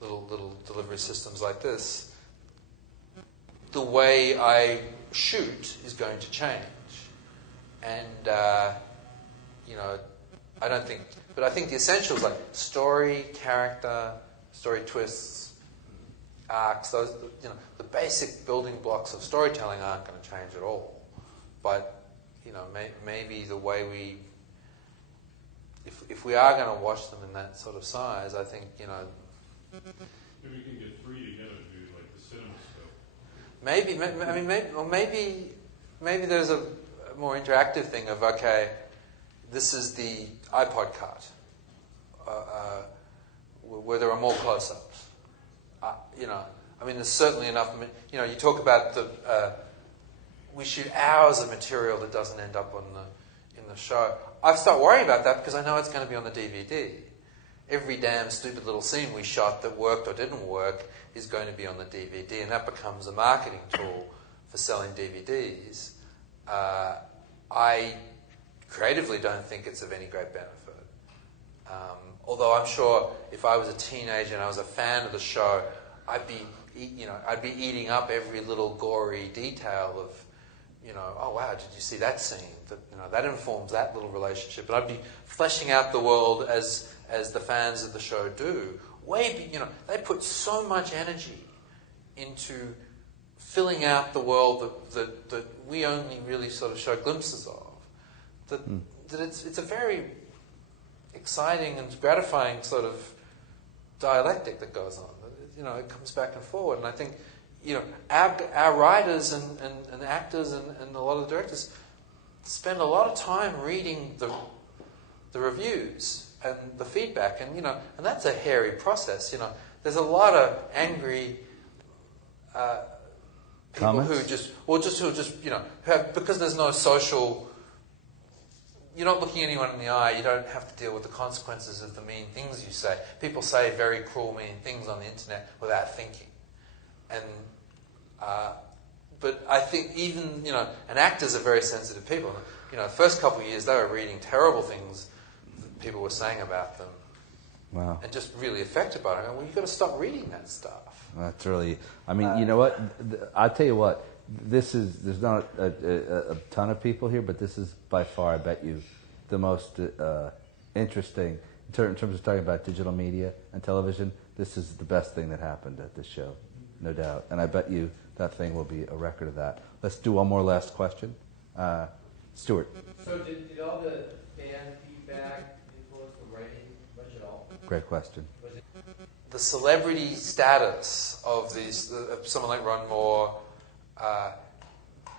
little delivery systems like this, the way I shoot is going to change. And, I don't think, but I think the essentials like story, character, story twists, arcs, those, the basic building blocks of storytelling aren't going to change at all. But, maybe the way we, if we are going to watch them in that sort of size, I think, Maybe you can get three together and do like the cinema scope. Maybe there's a more interactive thing of, okay, this is the iPod cart, where there are more close-ups. There's certainly enough. You talk about we shoot hours of material that doesn't end up in the show. I start worrying about that because I know it's going to be on the DVD. Every damn stupid little scene we shot that worked or didn't work is going to be on the DVD, and that becomes a marketing tool for selling DVDs. I creatively don't think it's of any great benefit. Although I'm sure if I was a teenager and I was a fan of the show, I'd be eating up every little gory detail of, oh wow, did you see that scene? That informs that little relationship. And I'd be fleshing out the world as the fans of the show do. They put so much energy into filling out the world that we only really sort of show glimpses of. That it's a very exciting and gratifying sort of dialectic that goes on. It comes back and forward, and I think our writers and actors and a lot of the directors spend a lot of time reading the reviews and the feedback, and that's a hairy process. There's a lot of angry people Comments? who have, because there's no social. You're not looking anyone in the eye. You don't have to deal with the consequences of the mean things you say. People say very cruel, mean things on the internet without thinking. And but I think even and actors are very sensitive people. The first couple of years they were reading terrible things that people were saying about them. Wow. And just really affected by it. Well, you've got to stop reading that stuff. That's really. You know what? I'll tell you what. There's not a ton of people here, but this is by far, I bet you, the most interesting in terms of talking about digital media and television. This is the best thing that happened at this show, no doubt. And I bet you that thing will be a record of that. Let's do one more last question. Stuart. So did all the fan feedback influence the writing much at all? Great question. The celebrity status of someone like Ron Moore.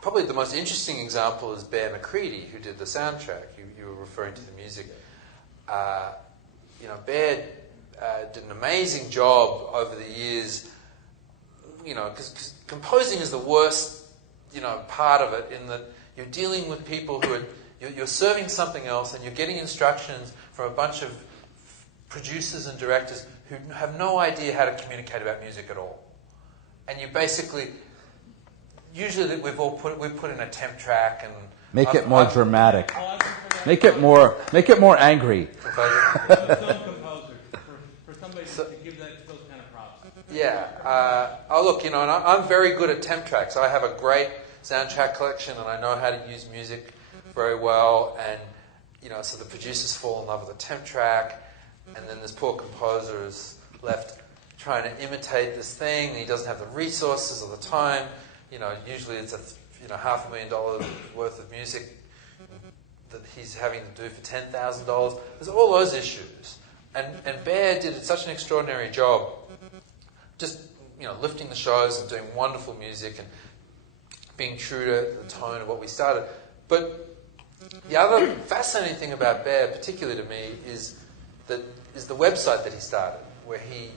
Probably the most interesting example is Bear McCready, who did the soundtrack. You were referring to the music. Bear did an amazing job over the years. Because composing is the worst part of it in that you're dealing with people who are, you're serving something else and you're getting instructions from a bunch of producers and directors who have no idea how to communicate about music at all. And you basically, usually we've put in a temp track and make it more dramatic. Make it more angry. Film composer, for somebody to give those kind of props. Yeah. Look, and I'm very good at temp tracks. I have a great soundtrack collection, and I know how to use music very well. And so the producers fall in love with the temp track, and then this poor composer is left trying to imitate this thing, and he doesn't have the resources or the time. Usually it's $500,000 worth of music that he's having to do for $10,000. There's all those issues. And Bear did such an extraordinary job just, lifting the shows and doing wonderful music and being true to the tone of what we started. But the other fascinating thing about Bear, particularly to me, is the website that he started, where he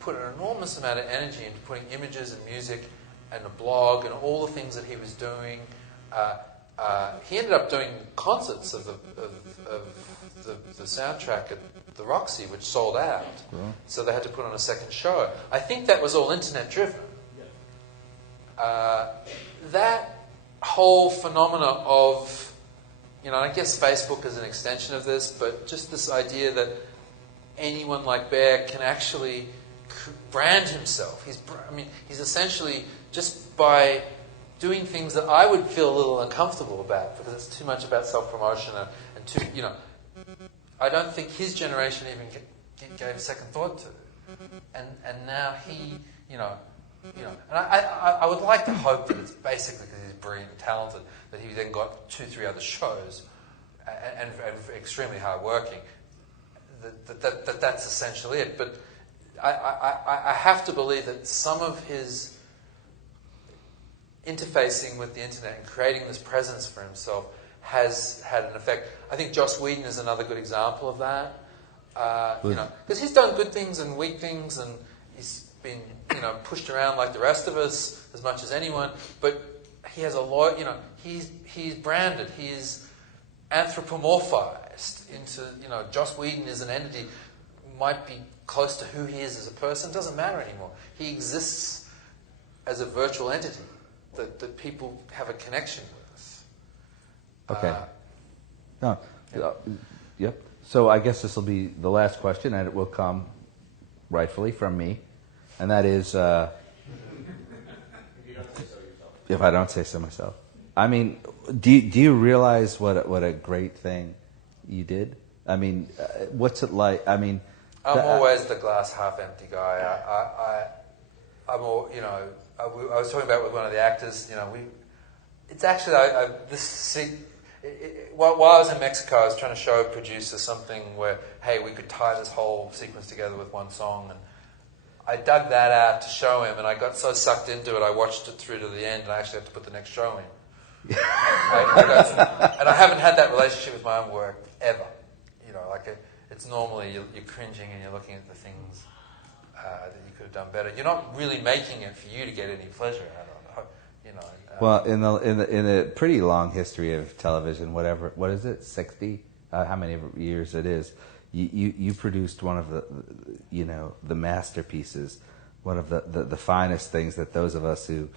put an enormous amount of energy into putting images and music and a blog and all the things that he was doing. He ended up doing concerts of the soundtrack at the Roxy, which sold out. Wow. So they had to put on a second show. I think that was all internet driven. That whole phenomena of, I guess Facebook is an extension of this, but just this idea that anyone like Bear can actually brand himself. He's essentially, just by doing things that I would feel a little uncomfortable about because it's too much about self-promotion and too, I don't think his generation even gave a second thought to. And now he, and I would like to hope that it's basically because he's brilliant and talented that he then got 2-3 other shows and extremely hardworking. That's essentially it. But I have to believe that some of his interfacing with the internet and creating this presence for himself has had an effect. I think Joss Whedon is another good example of that. Because he's done good things and weak things, and he's been pushed around like the rest of us as much as anyone. But he has a lot. He's branded. He is anthropomorphized into. Joss Whedon is an entity. Might be close to who he is as a person. Doesn't matter anymore. He exists as a virtual entity that people have a connection with. Okay. Yep. So I guess this will be the last question, and it will come rightfully from me, and that is, if I don't say so myself. I mean, do you realize what a great thing you did? I mean, what's it like? I mean, I'm always the glass half empty guy. I'm all, I was talking about with one of the actors. It's actually while I was in Mexico, I was trying to show a producer something where, hey, we could tie this whole sequence together with one song, and I dug that out to show him, and I got so sucked into it, I watched it through to the end, and I actually had to put the next show in. And I haven't had that relationship with my own work ever. It's normally you're cringing and you're looking at the things that you could have done better. You're not really making it for you to get any pleasure out of it. Well, in the pretty long history of television, what is it, 60? How many years it is? You produced one of the masterpieces, one of the finest things that those of us who,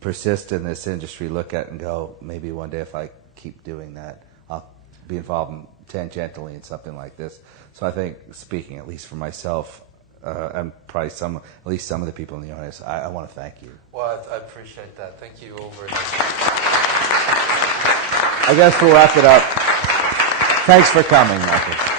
persist in this industry look at and go, maybe one day if I keep doing that, I'll be involved tangentially in something like this. So I think, speaking at least for myself, and probably at least some of the people in the audience, I want to thank you. Well, I appreciate that. Thank you all very much. I guess we'll wrap it up. Thanks for coming, Michael.